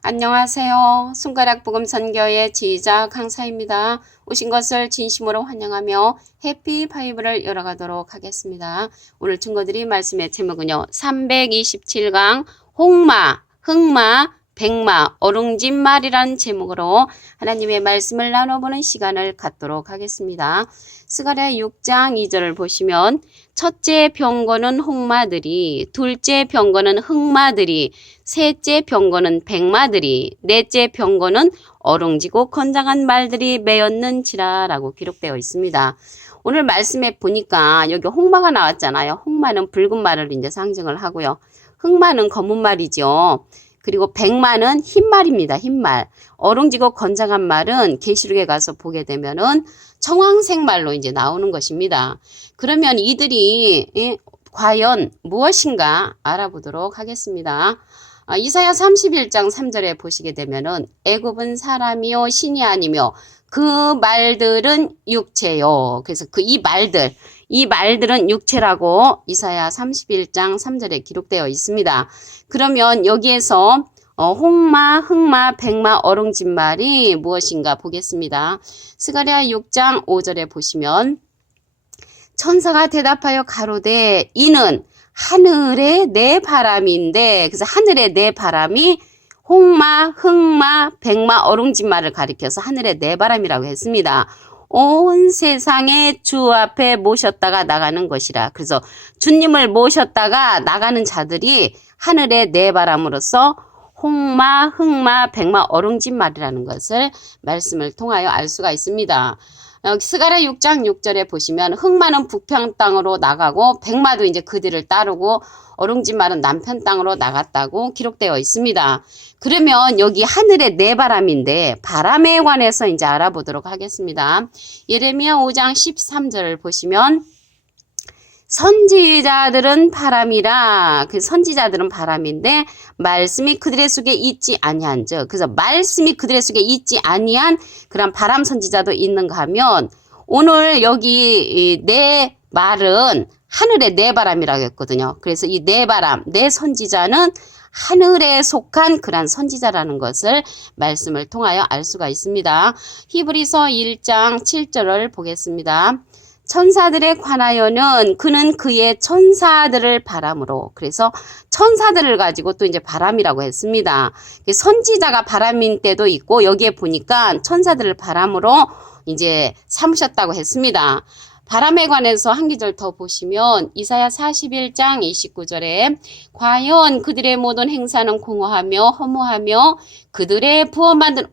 안녕하세요. 손가락 복음 선교의 지휘자 강사입니다. 오신 것을 진심으로 환영하며 해피 파이브를 열어가도록 하겠습니다. 오늘 증거드린 말씀의 제목은요. 327강 홍마, 흑마, 백마, 어룽진말이라는 제목으로 하나님의 말씀을 나눠보는 시간을 갖도록 하겠습니다. 스가랴 6장 2절을 보시면 첫째 병거는 홍마들이, 둘째 병거는 흑마들이, 셋째 병거는 백마들이, 넷째 병거는 어룽지고 건장한 말들이 메었는지라 라고 기록되어 있습니다. 오늘 말씀에 보니까 여기 홍마가 나왔잖아요. 홍마는 붉은 말을 이제 상징을 하고요. 흑마는 검은 말이죠. 그리고 백마는 흰말입니다. 흰말. 어룽지고 건장한 말은 계시록에 가서 보게 되면은 청황색 말로 이제 나오는 것입니다. 그러면 이들이 과연 무엇인가 알아보도록 하겠습니다. 이사야 31장 3절에 보시게 되면은 애굽은 사람이요 신이 아니며 그 말들은 육체요. 그래서 이 말들은 육체라고 이사야 31장 3절에 기록되어 있습니다. 그러면 여기에서 홍마, 흑마, 백마, 어룽진말이 무엇인가 보겠습니다. 스가랴 6장 5절에 보시면 천사가 대답하여 가로되 이는 하늘의 내 바람인데, 그래서 하늘의 내 바람이 홍마, 흑마, 백마, 어룽진말을 가리켜서 하늘의 내 바람이라고 했습니다. 온 세상에 주 앞에 모셨다가 나가는 것이라. 그래서 주님을 모셨다가 나가는 자들이 하늘의 내 바람으로서 홍마, 흑마, 백마, 어룽진말이라는 것을 말씀을 통하여 알 수가 있습니다. 스가랴 6장 6절에 보시면 흑마는 북편 땅으로 나가고 백마도 이제 그 뒤를 따르고 어룽진말은 남편 땅으로 나갔다고 기록되어 있습니다. 그러면 여기 하늘의 내 바람인데 바람에 관해서 이제 알아보도록 하겠습니다. 예레미야 5장 13절을 보시면 선지자들은 바람이라. 그 선지자들은 바람인데 말씀이 그들의 속에 있지 아니한즉. 그래서 말씀이 그들의 속에 있지 아니한 그런 바람 선지자도 있는가 하면 오늘 여기 내 말은 하늘의 내 바람이라고 했거든요. 그래서 이 내 바람, 내 선지자는 하늘에 속한 그런 선지자라는 것을 말씀을 통하여 알 수가 있습니다. 히브리서 1장 7절을 보겠습니다. 천사들에 관하여는 그는 그의 천사들을 바람으로. 그래서 천사들을 가지고 또 이제 바람이라고 했습니다. 선지자가 바람인 때도 있고 여기에 보니까 천사들을 바람으로 이제 삼으셨다고 했습니다. 바람에 관해서 한 구절 더 보시면 이사야 41장 29절에 과연 그들의 모든 행사는 공허하며 허무하며 그들의 부어 만든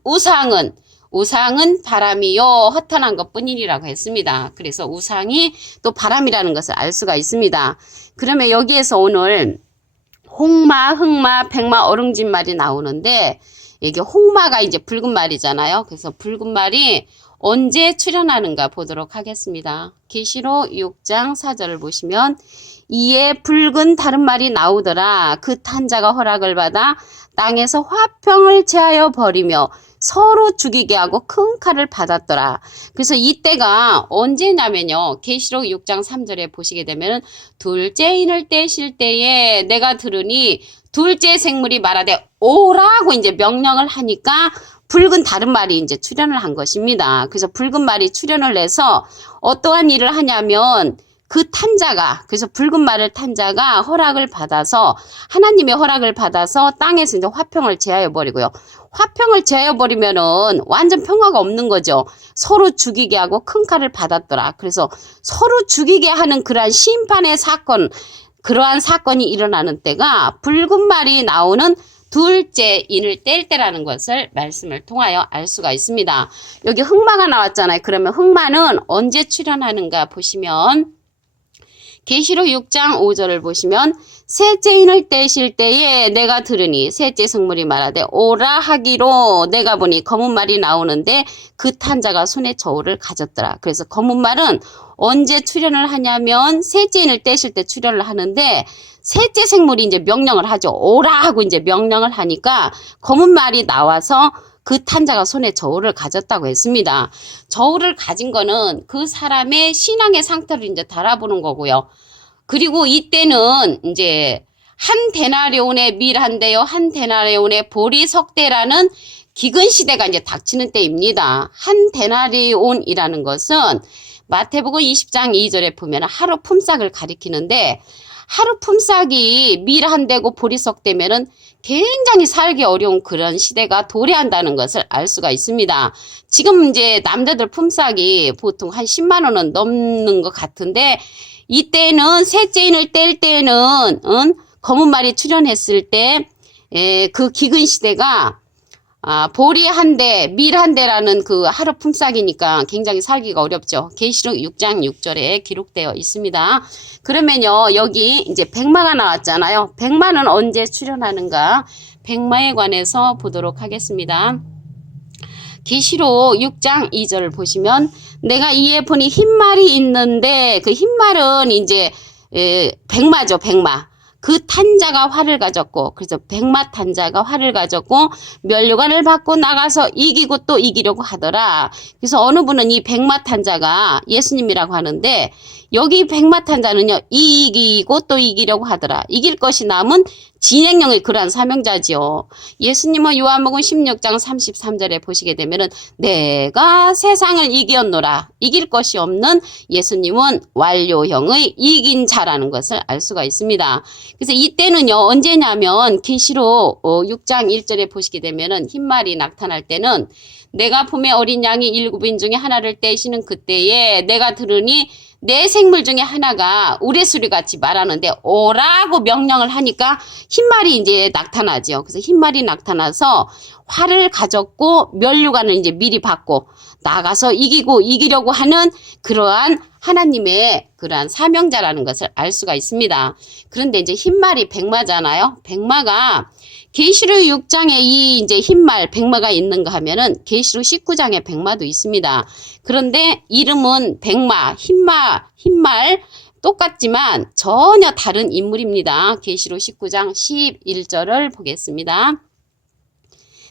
우상은 바람이요 허탄한 것뿐이라고 했습니다. 그래서 우상이 또 바람이라는 것을 알 수가 있습니다. 그러면 여기에서 오늘 홍마, 흑마, 백마, 어룽진말이 나오는데 이게 홍마가 이제 붉은 말이잖아요. 그래서 붉은 말이 언제 출현하는가 보도록 하겠습니다. 계시록 6장 4절을 보시면 이에 붉은 다른 말이 나오더라. 그 탄자가 허락을 받아 땅에서 화평을 제하여 버리며 서로 죽이게 하고 큰 칼을 받았더라. 그래서 이때가 언제냐면요. 계시록 6장 3절에 보시게 되면 둘째 인을 떼실 때에 내가 들으니 둘째 생물이 말하되 오라고 이제 명령을 하니까 붉은 다른 말이 이제 출현을 한 것입니다. 그래서 붉은 말이 출현을 해서 어떠한 일을 하냐면 그 탄자가, 그래서 붉은 말을 탄자가 허락을 받아서 하나님의 허락을 받아서 땅에서 이제 화평을 제하여 버리고요. 화평을 제하여 버리면은 완전 평화가 없는 거죠. 서로 죽이게 하고 큰 칼을 받았더라. 그래서 서로 죽이게 하는 그러한 심판의 사건, 그러한 사건이 일어나는 때가 붉은 말이 나오는 둘째 인을 뗄 때라는 것을 말씀을 통하여 알 수가 있습니다. 여기 흑마가 나왔잖아요. 그러면 흑마는 언제 출현하는가 보시면 계시록 6장 5절을 보시면 셋째 인을 떼실 때에 내가 들으니 셋째 성물이 말하되 오라 하기로 내가 보니 검은 말이 나오는데 그 탄자가 손에 저울을 가졌더라. 그래서 검은 말은 언제 출현을 하냐면 셋째 인을 떼실 때 출현을 하는데 셋째 생물이 이제 명령을 하죠. 오라 하고 이제 명령을 하니까 검은 말이 나와서 그 탄자가 손에 저울을 가졌다고 했습니다. 저울을 가진 거는 그 사람의 신앙의 상태를 이제 달아보는 거고요. 그리고 이때는 이제 한 데나리온의 밀한대요. 한 데나리온의 보리석대라는 기근 시대가 이제 닥치는 때입니다. 한 데나리온이라는 것은 마태복음 20장 2절에 보면 하루 품삯을 가리키는데 하루 품삯이 밀 한 대고 보리석 대면은 굉장히 살기 어려운 그런 시대가 도래한다는 것을 알 수가 있습니다. 지금 이제 남자들 품삯이 보통 한 10만 원은 넘는 것 같은데 이때는 셋째인을 뗄 때는 검은 말이 출현했을 때 그 기근 시대가 보리 한 대, 밀 한 대라는 그 하루 품삯이니까 굉장히 살기가 어렵죠. 계시록 6장 6절에 기록되어 있습니다. 그러면요, 여기 이제 백마가 나왔잖아요. 백마는 언제 출현하는가? 백마에 관해서 보도록 하겠습니다. 계시록 6장 2절을 보시면 내가 이에 보니 흰말이 있는데 그 흰말은 이제 백마죠, 백마. 그 탄자가 활을 가졌고 그래서 백마 탄자가 활을 가졌고 면류관을 받고 나가서 이기고 또 이기려고 하더라. 그래서 어느 분은 이 백마 탄자가 예수님이라고 하는데 여기 백마 탄자는요 이기고 또 이기려고 하더라. 이길 것이 남은 진행령의 그러한 사명자지요. 예수님은 요한복음 16장 33절에 보시게 되면은 내가 세상을 이겼노라. 이길 것이 없는 예수님은 완료형의 이긴 자라는 것을 알 수가 있습니다. 그래서 이때는요 언제냐면 계시록 6장 1절에 보시게 되면은 흰말이 나타날 때는 내가 품에 어린 양이 7인 중에 하나를 떼시는 그때에 내가 들으니 내 생물 중에 하나가 우레소리 같이 말하는데 오라고 명령을 하니까 흰말이 이제 나타나죠. 그래서 흰말이 나타나서 활을 가졌고 면류관을 이제 미리 받고 나가서 이기고 이기려고 하는 그러한 하나님의 그러한 사명자라는 것을 알 수가 있습니다. 그런데 이제 흰말이 백마잖아요. 백마가 계시록 6장에 이 이제 흰말 백마가 있는가 하면은 계시록 19장에 백마도 있습니다. 그런데 이름은 백마, 흰말 똑같지만 전혀 다른 인물입니다. 계시록 19장 11절을 보겠습니다.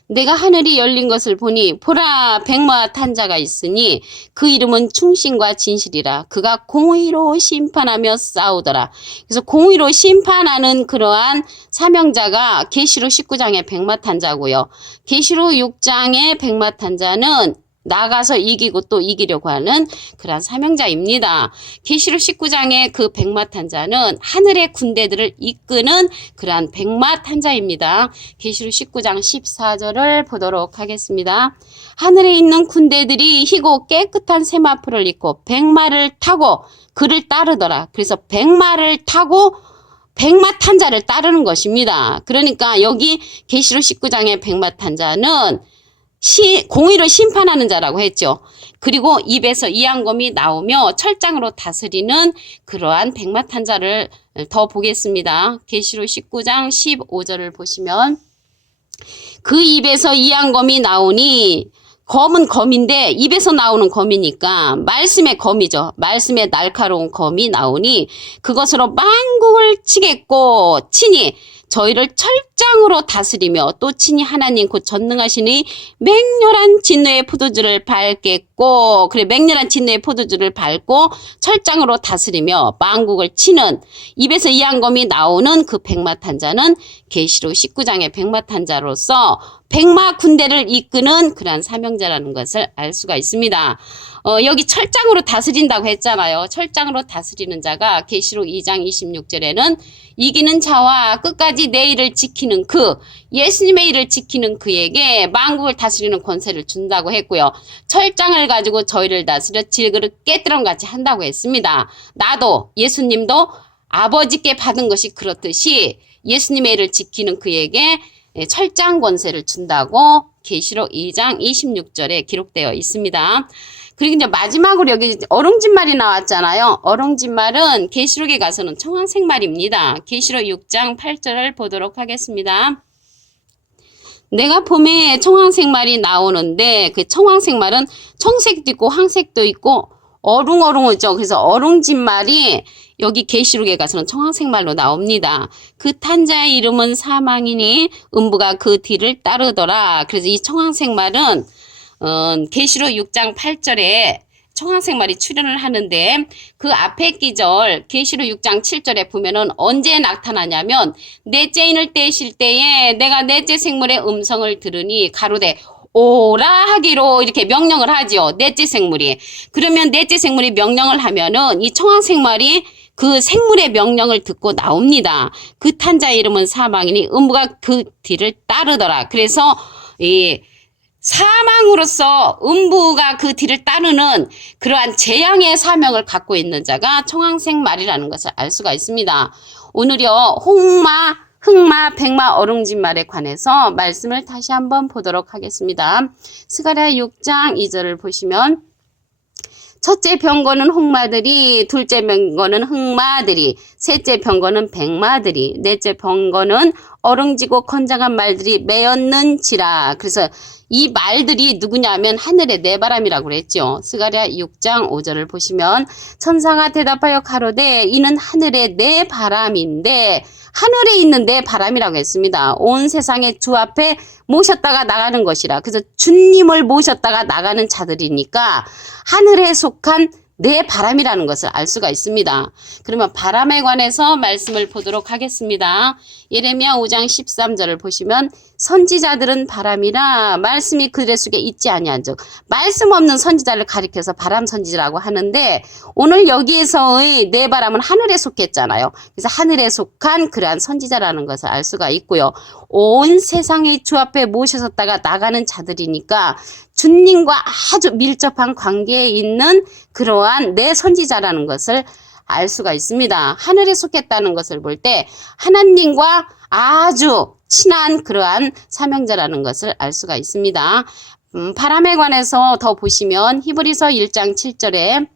내가 하늘이 열린 것을 보니 보라 백마 탄자가 있으니 그 이름은 충신과 진실이라. 그가 공의로 심판하며 싸우더라. 그래서 공의로 심판하는 그러한 사명자가 계시록 19장의 백마 탄자고요. 계시록 6장의 백마 탄자는 나가서 이기고 또 이기려고 하는 그러한 사명자입니다. 계시록 19장의 그 백마 탄자는 하늘의 군대들을 이끄는 그러한 백마 탄자입니다. 계시록 19장 14절을 보도록 하겠습니다. 하늘에 있는 군대들이 희고 깨끗한 세마포를 입고 백마를 타고 그를 따르더라. 그래서 백마를 타고 백마 탄자를 따르는 것입니다. 그러니까 여기 계시록 19장의 백마 탄자는 공의로 심판하는 자라고 했죠. 그리고 입에서 이양검이 나오며 철장으로 다스리는 그러한 백마 탄자를 더 보겠습니다. 계시록 19장 15절을 보시면 그 입에서 이양검이 나오니 검은 검인데 입에서 나오는 검이니까 말씀의 검이죠. 말씀의 날카로운 검이 나오니 그것으로 만국을 치겠고 친히 저희를 철장으로 다스리며 또 친히 하나님 곧 전능하시니 맹렬한 진노의 포도주를 밟겠고 그래 맹렬한 진노의 포도주를 밟고 철장으로 다스리며 만국을 치는 입에서 이양검이 나오는 그 백마 탄자는 계시록 19장의 백마 탄자로서 백마 군대를 이끄는 그러한 사명자라는 것을 알 수가 있습니다. 여기 철장으로 다스린다고 했잖아요. 철장으로 다스리는 자가 계시록 2장 26절에는 이기는 자와 끝까지 내 일을 지키는 그 예수님의 일을 지키는 그에게 만국을 다스리는 권세를 준다고 했고요. 철장을 가지고 저희를 다스려 질그릇 깨뜨럼같이 한다고 했습니다. 나도 예수님도 아버지께 받은 것이 그렇듯이 예수님의 일을 지키는 그에게 철장 권세를 준다고 계시록 2장 26절에 기록되어 있습니다. 그리고 이제 마지막으로 여기 어롱진말이 나왔잖아요. 어롱진말은 계시록에 가서는 청황색말입니다. 계시록 6장 8절을 보도록 하겠습니다. 내가 봄에 청황색말이 나오는데 그 청황색말은 청색도 있고 황색도 있고 어룽어룽하죠. 그래서 어룽진말이 여기 계시록에 가서는 청황색말로 나옵니다. 그 탄자의 이름은 사망이니 음부가 그 뒤를 따르더라. 그래서 이 청황색말은 계시록 6장 8절에 청황생말이 출현을 하는데 그 앞에 기절 계시록 6장 7절에 보면은 언제 나타나냐면 넷째 인을 떼실 때에 내가 넷째 생물의 음성을 들으니 가로되 오라 하기로 이렇게 명령을 하지요. 넷째 생물이. 그러면 넷째 생물이 명령을 하면은 이 청황생말이 그 생물의 명령을 듣고 나옵니다. 그 탄자의 이름은 사망이니 음부가 그 뒤를 따르더라. 그래서 이 사망으로서 음부가 그 뒤를 따르는 그러한 재앙의 사명을 갖고 있는 자가 청황생말이라는 것을 알 수가 있습니다. 오늘요 홍마, 흑마, 백마, 어룽진말에 관해서 말씀을 다시 한번 보도록 하겠습니다. 스가랴 6장 2절을 보시면 첫째 병거는 홍마들이, 둘째 병거는 흑마들이, 셋째 병거는 백마들이, 넷째 병거는 어릉지고 건장한 말들이 메었는지라. 그래서 이 말들이 누구냐면 하늘의 네 바람이라고 그랬죠. 스가랴 6장 5절을 보시면 천사가 대답하여 가로되 이는 하늘의 네 바람인데 하늘에 있는 내 바람이라고 했습니다. 온 세상의 주 앞에 모셨다가 나가는 것이라. 그래서 주님을 모셨다가 나가는 자들이니까 하늘에 속한 내 바람이라는 것을 알 수가 있습니다. 그러면 바람에 관해서 말씀을 보도록 하겠습니다. 예레미야 5장 13절을 보시면 선지자들은 바람이라 말씀이 그들 속에 있지 아니한즉 말씀 없는 선지자를 가리켜서 바람 선지자라고 하는데 오늘 여기에서의 내 바람은 하늘에 속했잖아요. 그래서 하늘에 속한 그러한 선지자라는 것을 알 수가 있고요. 온 세상의 주 앞에 모셔섰다가 나가는 자들이니까 주님과 아주 밀접한 관계에 있는 그러한 내 선지자라는 것을 알 수가 있습니다. 하늘에 속했다는 것을 볼 때 하나님과 아주 친한 그러한 사명자라는 것을 알 수가 있습니다. 바람에 관해서 더 보시면 히브리서 1장 7절에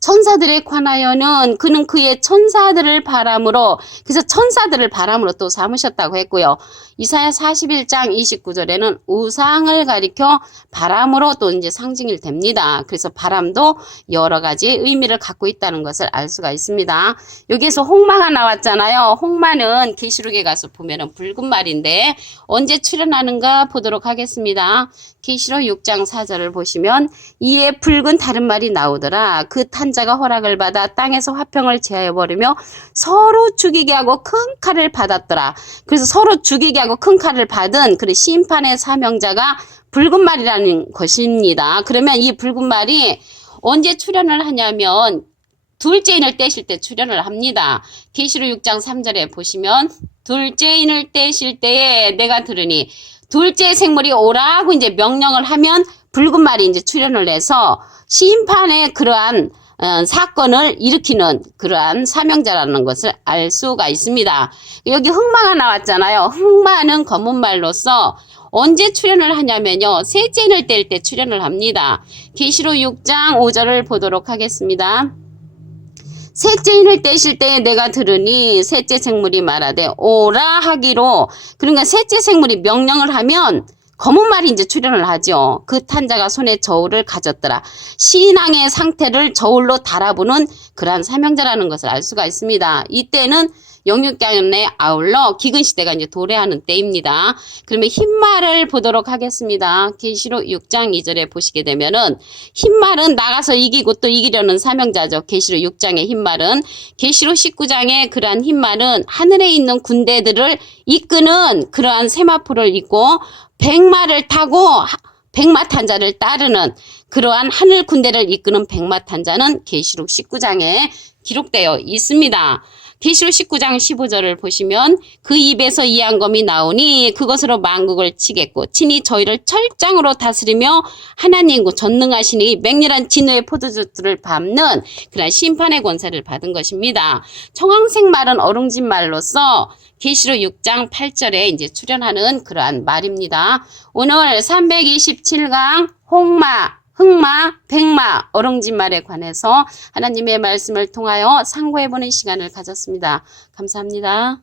천사들에 관하여는 그는 그의 천사들을 바람으로, 그래서 천사들을 바람으로 또 삼으셨다고 했고요. 이사야 41장 29절에는 우상을 가리켜 바람으로 또 이제 상징이 됩니다. 그래서 바람도 여러 가지 의미를 갖고 있다는 것을 알 수가 있습니다. 여기에서 홍마가 나왔잖아요. 홍마는 계시록에 가서 보면은 붉은 말인데 언제 출현하는가 보도록 하겠습니다. 계시록 6장 4절을 보시면 이에 붉은 다른 말이 나오더라. 그 탄자가 허락을 받아 땅에서 화평을 제하여버리며 서로 죽이게 하고 큰 칼을 받았더라. 그래서 서로 죽이게 하고 큰 칼을 받은 그 심판의 사명자가 붉은 말이라는 것입니다. 그러면 이 붉은 말이 언제 출현을 하냐면 둘째 인을 떼실 때 출현을 합니다. 계시록 6장 3절에 보시면 둘째 인을 떼실 때에 내가 들으니 둘째 생물이 오라고 이제 명령을 하면 붉은 말이 이제 출현을 해서 심판의 그러한 사건을 일으키는 그러한 사명자라는 것을 알 수가 있습니다. 여기 흑마가 나왔잖아요. 흑마는 검은 말로서 언제 출현을 하냐면요. 셋째 인을 뗄 때 출현을 합니다. 계시록 6장 5절을 보도록 하겠습니다. 셋째 인을 떼실 때에 내가 들으니 셋째 생물이 말하되 오라 하기로, 그러니까 셋째 생물이 명령을 하면 검은 말이 이제 출현을 하죠. 그 탄자가 손에 저울을 가졌더라. 신앙의 상태를 저울로 달아보는 그러한 사명자라는 것을 알 수가 있습니다. 이때는 영육간에 아울러 기근시대가 이제 도래하는 때입니다. 그러면 흰말을 보도록 하겠습니다. 계시록 6장 2절에 보시게 되면은 흰말은 나가서 이기고 또 이기려는 사명자죠. 계시록 6장의 흰말은. 계시록 19장의 그러한 흰말은 하늘에 있는 군대들을 이끄는 그러한 세마포를 입고 백마를 타고 백마탄자를 따르는 그러한 하늘 군대를 이끄는 백마탄자는 계시록 19장에 기록되어 있습니다. 계시록 19장 15절을 보시면 그 입에서 이한검이 나오니 그것으로 만국을 치겠고 친히 저희를 철장으로 다스리며 하나님과 전능하시니 맹렬한 진노의 포도주들을 밟는 그런 심판의 권세를 받은 것입니다. 청황생말은 어룽진 말로서 계시록 6장 8절에 이제 출현하는 그러한 말입니다. 오늘 327강 홍마, 흑마, 백마, 어룽진말에 관해서 하나님의 말씀을 통하여 상고해보는 시간을 가졌습니다. 감사합니다.